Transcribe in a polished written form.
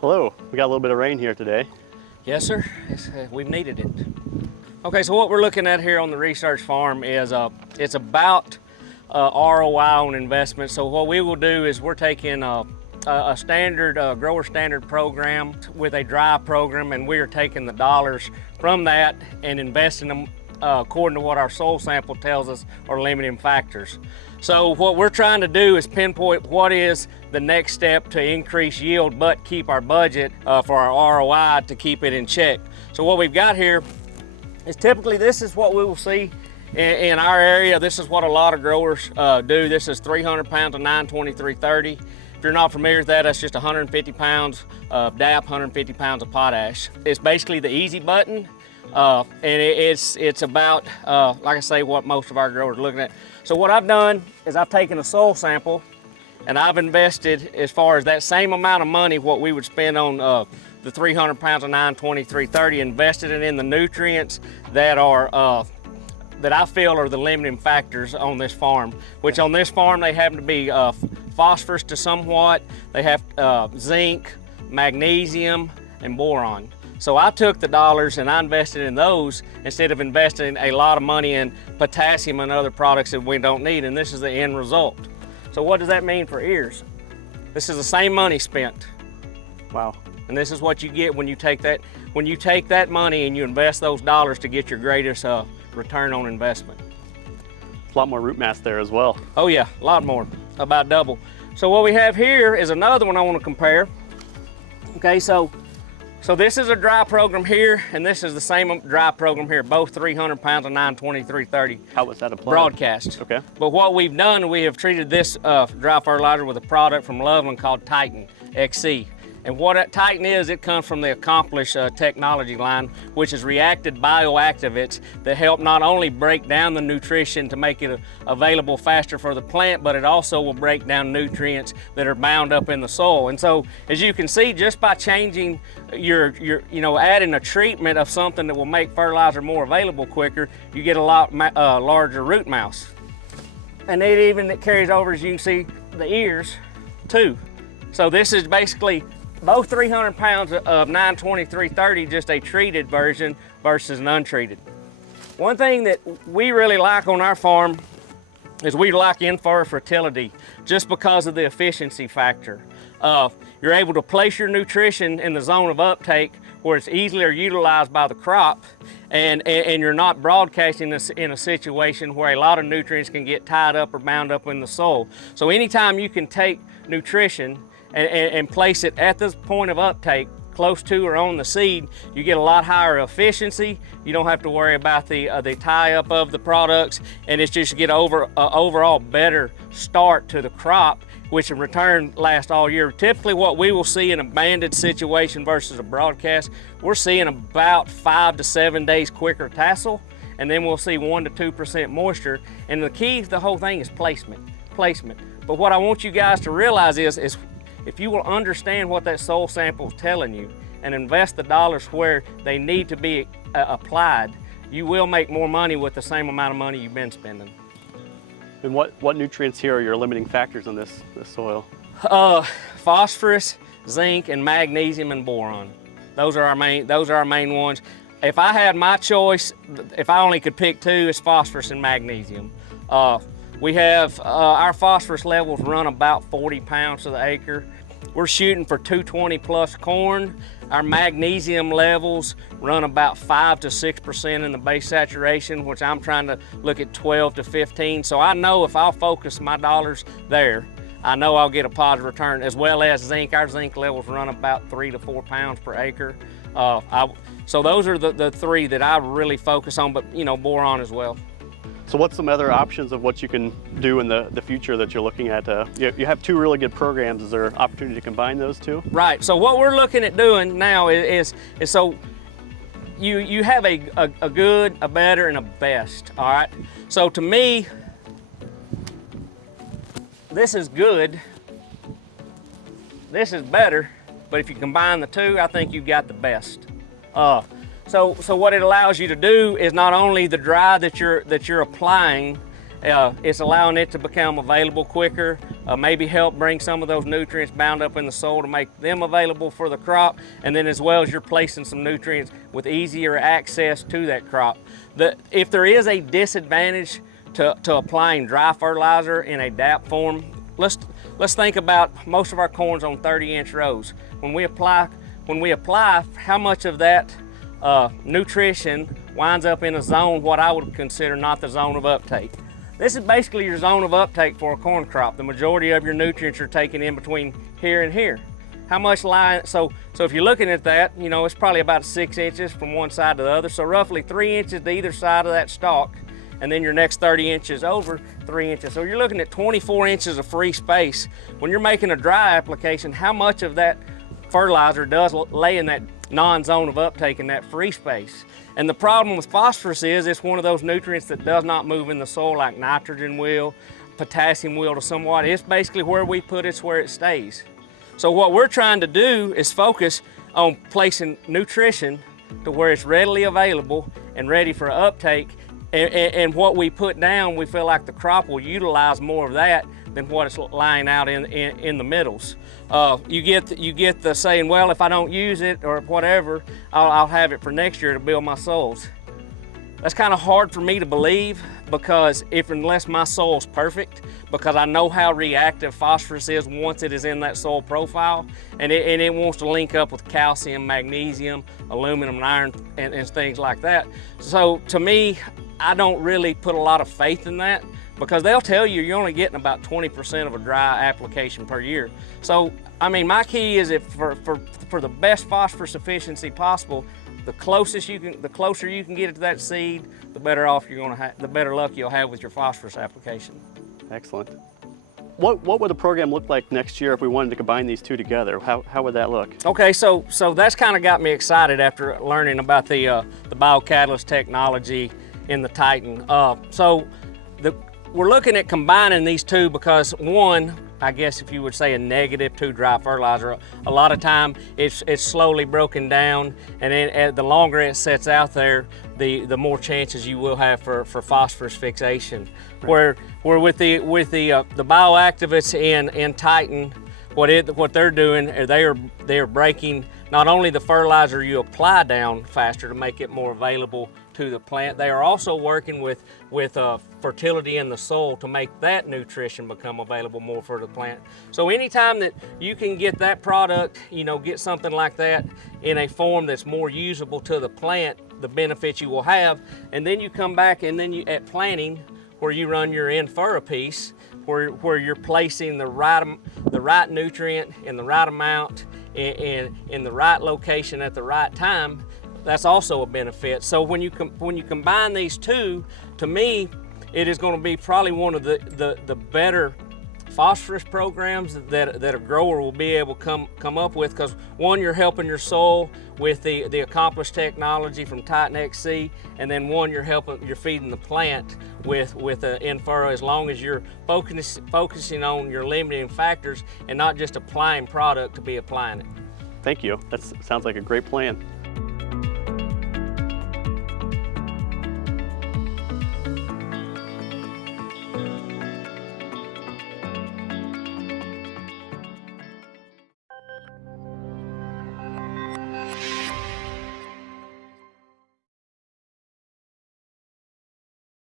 Hello, we got a little bit of rain here today. Yes, sir. We've needed it. Okay, so what we're looking at here on the research farm is it's about ROI on investment. So what we will do is we're taking a standard grower standard program with a dry program, and we are taking the dollars from that and investing them according to what our soil sample tells us are limiting factors. So what we're trying to do is pinpoint what is the next step to increase yield but keep our budget for our ROI to keep it in check. So what we've got here is typically this is what we will see in our area. This is what a lot of growers do. This is 300 pounds of 923-30. If you're not familiar with that, that's just 150 pounds of DAP, 150 pounds of potash. It's basically the easy button. And it's about, like I say, what most of our growers are looking at. So what I've done is I've taken a soil sample and I've invested, as far as that same amount of money, what we would spend on the 300 pounds of 923-30, invested it in the nutrients that are that I feel are the limiting factors on this farm, which on this farm they happen to be phosphorus to somewhat, they have zinc, magnesium, and boron. So I took the dollars and I invested in those instead of investing a lot of money in potassium and other products that we don't need, and this is the end result. So what does that mean for ears? This is the same money spent. Wow. And this is what you get when you take that money and you invest those dollars to get your greatest return on investment. A lot more root mass there as well. Oh yeah, a lot more, about double. So what we have here is another one I want to compare. Okay, so this is a dry program here, and this is the same dry program here, both 300 pounds of 923-30. How was that applied? Broadcast. Okay. But what we've done, we have treated this dry fertilizer with a product from Loveland called Titan XC. And what Titan is, it comes from the Accomplish technology line, which is reacted bioactivates that help not only break down the nutrition to make it available faster for the plant, but it also will break down nutrients that are bound up in the soil. And so, as you can see, just by changing adding a treatment of something that will make fertilizer more available quicker, you get a lot larger root mass. And it carries over, as you can see, the ears too. So this is basically both 300 pounds of 923-30, just a treated version versus an untreated. One thing that we really like on our farm is we like in-furrow fertility just because of the efficiency factor. You're able to place your nutrition in the zone of uptake where it's easily utilized by the crop, and you're not broadcasting this in a situation where a lot of nutrients can get tied up or bound up in the soil. So anytime you can take nutrition and place it at this point of uptake, close to or on the seed, you get a lot higher efficiency. You don't have to worry about the tie-up of the products, and it's just get overall better start to the crop, which in return lasts all year. Typically what we will see in a banded situation versus a broadcast, we're seeing about 5 to 7 days quicker tassel, and then we'll see 1 to 2% moisture. And the key to the whole thing is placement. But what I want you guys to realize is if you will understand what that soil sample is telling you and invest the dollars where they need to be applied, you will make more money with the same amount of money you've been spending. And what nutrients here are your limiting factors in this soil? Phosphorus, zinc, and magnesium and boron. Those are our main ones. If I had my choice, if I only could pick two, it's phosphorus and magnesium. We have our phosphorus levels run about 40 pounds to the acre. We're shooting for 220 plus corn. Our magnesium levels run about 5 to 6% in the base saturation, which I'm trying to look at 12 to 15. So I know if I'll focus my dollars there, I know I'll get a positive return, as well as zinc. Our zinc levels run about 3 to 4 pounds per acre. So those are the three that I really focus on, but boron as well. So what's some other options of what you can do in the future that you're looking at? You have two really good programs. Is there an opportunity to combine those two? Right, so what we're looking at doing now is so you have a good, a better, and a best, all right? So to me, this is good, this is better, but if you combine the two, I think you've got the best. So what it allows you to do is not only the dry that you're applying, it's allowing it to become available quicker. maybe help bring some of those nutrients bound up in the soil to make them available for the crop, and then as well as you're placing some nutrients with easier access to that crop. If there is a disadvantage to applying dry fertilizer in a DAP form, let's think about most of our corn's on 30-inch rows. When we apply, how much of that nutrition winds up in a zone what I would consider not the zone of uptake. This is basically your zone of uptake for a corn crop. The majority of your nutrients are taken in between here and here. How much line, so if you're looking at that, you know, it's probably about 6 inches from one side to the other, so roughly 3 inches to either side of that stalk, and then your next 30 inches over 3 inches. So you're looking at 24 inches of free space. When you're making a dry application, how much of that fertilizer does lay in that non-zone of uptake in that free space? And the problem with phosphorus is it's one of those nutrients that does not move in the soil like nitrogen will, potassium will to somewhat. It's basically where we put it's where it stays. So what we're trying to do is focus on placing nutrition to where it's readily available and ready for uptake. And what we put down, we feel like the crop will utilize more of that than what it's lying out in the middles. You get the saying, well, if I don't use it or whatever, I'll have it for next year to build my soils. That's kind of hard for me to believe, because unless my soil's perfect, because I know how reactive phosphorus is once it is in that soil profile, and it wants to link up with calcium, magnesium, aluminum, and iron, and things like that. So to me, I don't really put a lot of faith in that, because they'll tell you you're only getting about 20% of a dry application per year. So, I mean, my key is for the best phosphorus efficiency possible, the closer you can get it to that seed, the better off you're going to have, the better luck you'll have with your phosphorus application. Excellent. What would the program look like next year if we wanted to combine these two together? How would that look? Okay, so that's kind of got me excited after learning about the biocatalyst technology in the Titan. We're looking at combining these two because, one, I guess if you would say a -2 dry fertilizer, a lot of time it's slowly broken down, and then the longer it sets out there, the more chances you will have for phosphorus fixation. Right. Where with the bioactivates in Titan, what they're doing, they are breaking not only the fertilizer you apply down faster to make it more available to the plant, they are also working with fertility in the soil to make that nutrition become available more for the plant. So anytime that you can get that product, you know, get something like that in a form that's more usable to the plant, the benefits you will have, and then you come back and then at planting, where you run your in-furrow piece, where you're placing the right nutrient in the right amount and in the right location at the right time, that's also a benefit. So when you combine these two, to me, it is going to be probably one of the better phosphorus programs that a grower will be able to come up with, because one, you're helping your soil with the accomplished technology from Titan XC, and then one, you're feeding the plant with an in-furrow, as long as you're focusing on your limiting factors and not just applying product to be applying it. Thank you. That sounds like a great plan.